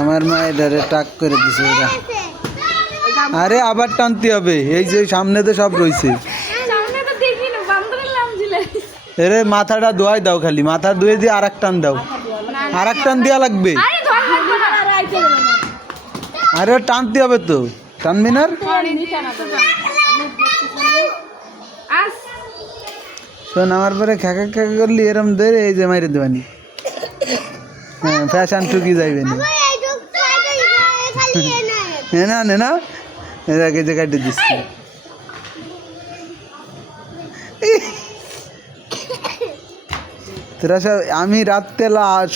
আমার মায়ের টাক করে দিছে ওরা। আরে আবার টানতে হবে, এই যে সামনে তো সব রয়েছে। আরে মাথাটা ধোয়াই দাও, খালি মাথা ধুয়ে দিয়ে আর এক টান দাও, আর এক টান দেওয়া লাগবে। আরে টানতে হবে তো, টানবি না? শোন, আমার পরে খেকা খেকা করলি এরম ধরে এই যে মাইরে দেবানি। হ্যাঁ, ফ্যাশন টুকি যাইবে না। না না না, এটাকে যে কাটে দিচ্ছি। তোরা সব, আমি রাত্রে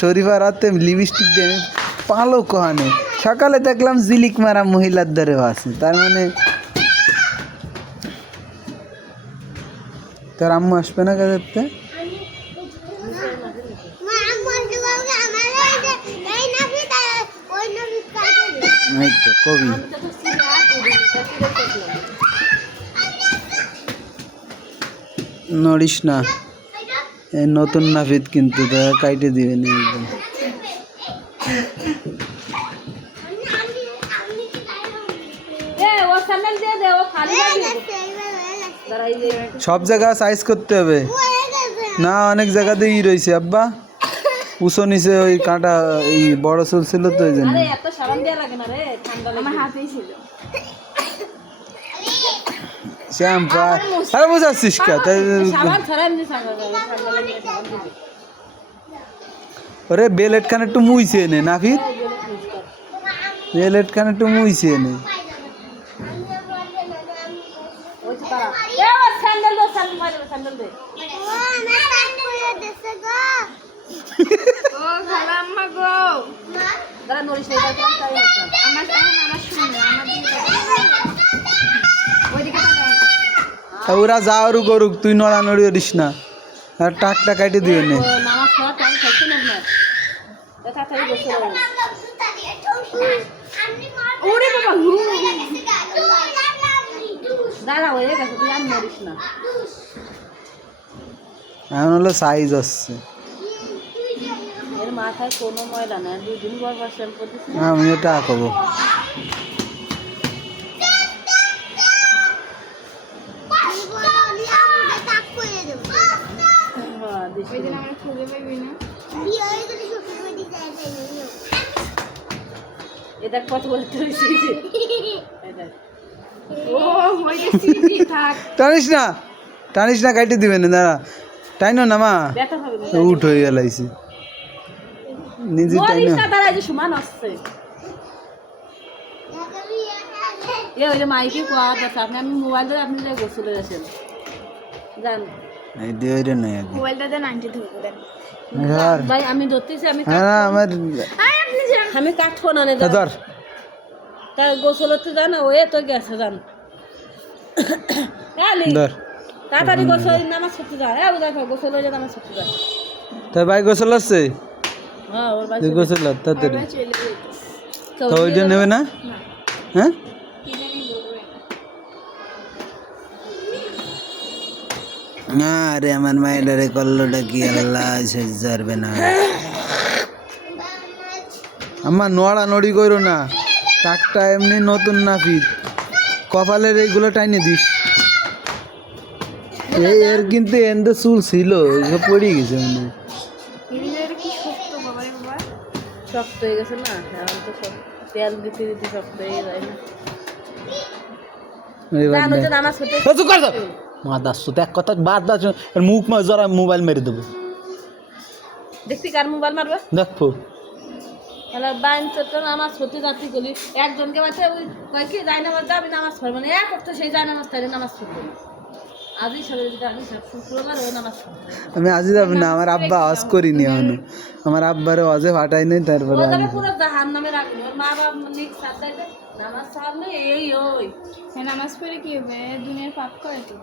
শরীফা রাতে লিপস্টিক দিয়ে পালো কহানে, সকালে দেখলাম জিলিক মারা মহিলার দ্বারেও আছে। তার মানে তোর আম্মু আসবে না কাজেরতে? কবি নড়িস না, নতুন নাফিদ কিন্তু কাইটে দিবে না। সব জায়গা সাইজ করতে হবে না, অনেক জায়গাতেই রয়েছে আব্বা, উঁচু নিচে ওই কাঁটা এই বড় চুল ছিল তো ওই জন্য। শ্যাম্পা আরে বুঝাচ্ছিস কা? ওরে বেলেট খান একটু মুইছে নে নাফিদ, বেলেট খান একটু মুইছে নে। ওরা যাওয়ারও করুক, তুই নড়ানড়ি করিস না, আর টাকটা কাটে দিবে না। এখন হলো সাইজ আসছে, আমি ওটা আঁকবো। টানিস না, টানিস না, কাইটে দিবে না, দাঁড়া টাইনো না মা, উঠ হয়ে গেলাইছি নিজে টাইনো। আমি মোবাইল ধরে আপনি গোসলে গেছেন জান, আমি ধরতেছি, আমি কাটবো না, গোসল হচ্ছে জানো, ওই তো গেছে জান, তাড়াতাড়ি গোসল নামাজ পড়তে যায়, দেখো গোসল হয়ে যায় নামাজ পড়তে যায়। তাই ভাই গোসল আসছে, হ্যাঁ ওর ভাই গোসল তাড়াতাড়ি তো ওই জন্য নেবে না। হ্যাঁ আরে আমার মায়ের কল্লোটা কি আল্লাহ যাবে না। আমার নড়া নড়ি করো না, টাকটা এমনি নতুন নাফিদ, কপালের এইগুলো টাইনে দিস। এই এর কিন্তু এন্দে চুল ছিল, এসব পড়ে গেছে মানে শক্ত হয়ে গেছে না, এখন তো সব তেল দিতে দিতে শক্ত হয়ে যায় না। মুখ জরা মোবাইল মেরে দেবো, দেখছি কার মোবাইল মারবে দেখো। বাইন নামাজ পড়তে যাচ্ছি গলি একজনকে বাচ্চা ওই কয় কি যায় নামাজ যাবি নামাজ পড়বে না, এক করতে সেই যায় নামাজ তাই নামাজ পড়বে। আজই সবাই শুক্রবার ও নামাজ পড়বে, আমি আজই যাবো না, আমার আব্বা আওয়াজ করিনি এখনো, আমার আব্বারে আওয়াজে ফাটাই নাই। তারপরে পুরো জাহান নামে রাখবে, ওর মা বাবা নিক সাথে নামাজ সামনে এই ওই নামাজ পড়ে কি হবে, দুনিয়ার পাপ করে তো।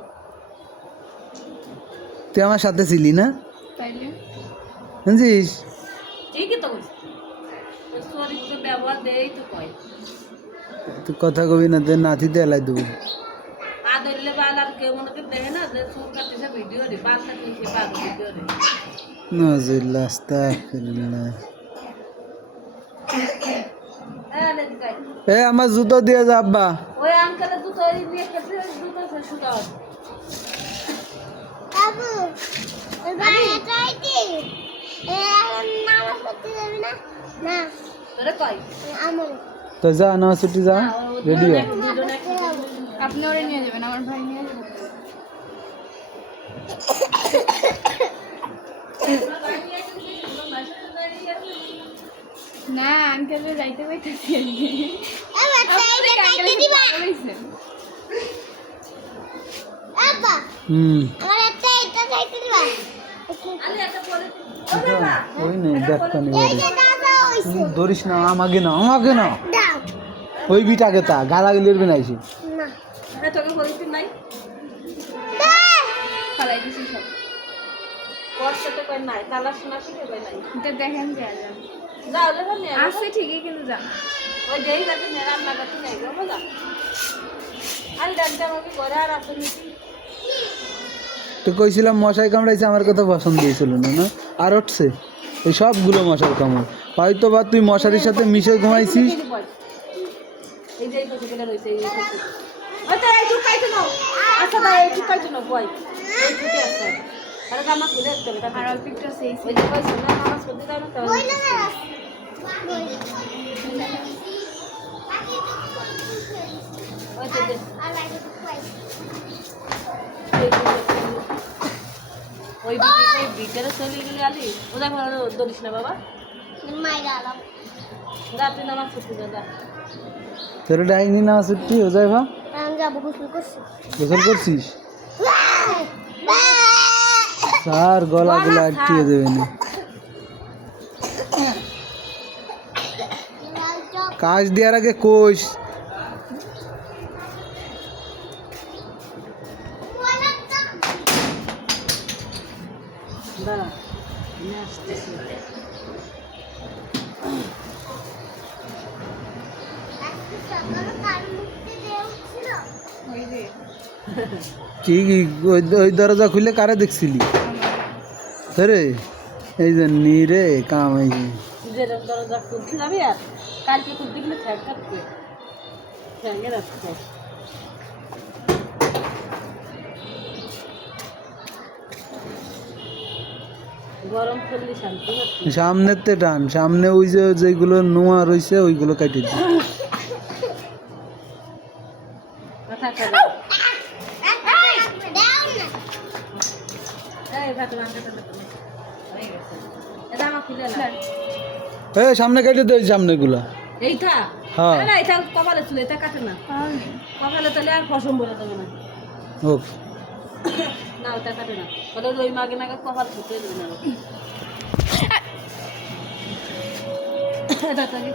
তুই আমার সাথে ছিলি না তাইলে বুঝিস, ঠিকই তো চরিত্র ব্যবহার দেই তো কয়, তুই কথা কবি না, তোর নাতিতে এলাই দেবো। আদরলে বাল আর কেউ মনে করে দেখে না যে চুল কাটতেছে ভিডিও রে, বাল কাটতেছে বাল ভিডিও রে, নাজিল্লাহ আস্তাগফিরুল্লাহ। আলে দিকাই এ আমার জুতো দিয়ে যা আব্বা। ওই আঙ্কেলের দুটো ওই নিয়ে খেতে দুটো সে সুদা বাবু ওই ভাই এটাই কি নামাজ পড়তে যাবি না না তোরে কই আমল তো যা নামাজ ছুটি যা রেডি হ। আপনি ওরে নিয়ে যাবেন আমার ভাই নিয়ে যাবে না আঙ্কেলে যাইতে পাইতেছি আমার একটা এটা যাইতে দিবা আলে একটা পরে ওই নেই দেখতানি এই যে দাদা হইছে ধরিস না আমাকে না দাও ওই বিটাকে তা গালাগালির বানাইছি। না হ্যাঁ তোকে বলতে নাই ফালাই দিছি সব ওর সাথে কই নাই তালা শোনা শিখে কই নাই এটা দেখেন যে যাও রে ভাই আছে ঠিকই কিন্তু যা ওই যেই যাতে রান্না করতে নাই গো বুঝা আল ডালটা আমাকে করে আর আসেনি তো কইছিলাম মশাই কামড়াইছে আমার কথা পছন্দ দিয়েছিল না না আর উঠছে এই সবগুলো মশার কামড় হয়তো বা তুই মশারির সাথে মিশে ঘুমাইছিস। এই যে এই পাশে গেলে রইছে এই পাশে ওই তো এই ঢুকাইতে নাও আচ্ছা ভাই এই ঢুকাইতে নাও বই এই ঢুকে আছে আর কামা খুলে দিতে বেটা আর অল্প একটু আছে ওই যে কইছ না নামাজ পড়তে দাও না তো বই না ওই তো যে ওই বিকেলে চলে গেলে আলি ওদের ঘরে দলিস না বাবা মাইরা আলাম রাতে নামাজ পড়তে যা তোর ডাইনি নামাজ ছুটি হয়ে যায় বা আমি যাবো গোসল করছি গোসল করছিস স্যার গলাগুলো আটকিয়ে দেবে না কাজ দেওয়ার আগে কোষ দাঁড়া আমি আসতেছি কি কি ওই দরজা খুলে কারে দেখছিলি রে এই যে রে কাম এই যে দরজা খুলতে যাবি আর কালকে খুলতে গেলে ঠ্যাক কাটবে ঠ্যাঙ্গে রাখতে গরম করলে শান্তি হচ্ছে সামনেতে টান সামনে ওই যে যেগুলো নোয়া রয়েছে ওইগুলো কাটি দি কথা খাবে এই ভাত মাংস তো হয়ে গেছে এটা আমার খুলে না সামনে কেটে দে সামনেগুলা এইটা হ্যাঁ। না এটা কপালে ছিল এটা কাটে না কপালে তাহলে আর ফসম বলে দেবে না ওকে না ওটা কাটে না তাহলে ওই মাগে নাগে কপাল ছুটে দেবে না এটা তাকে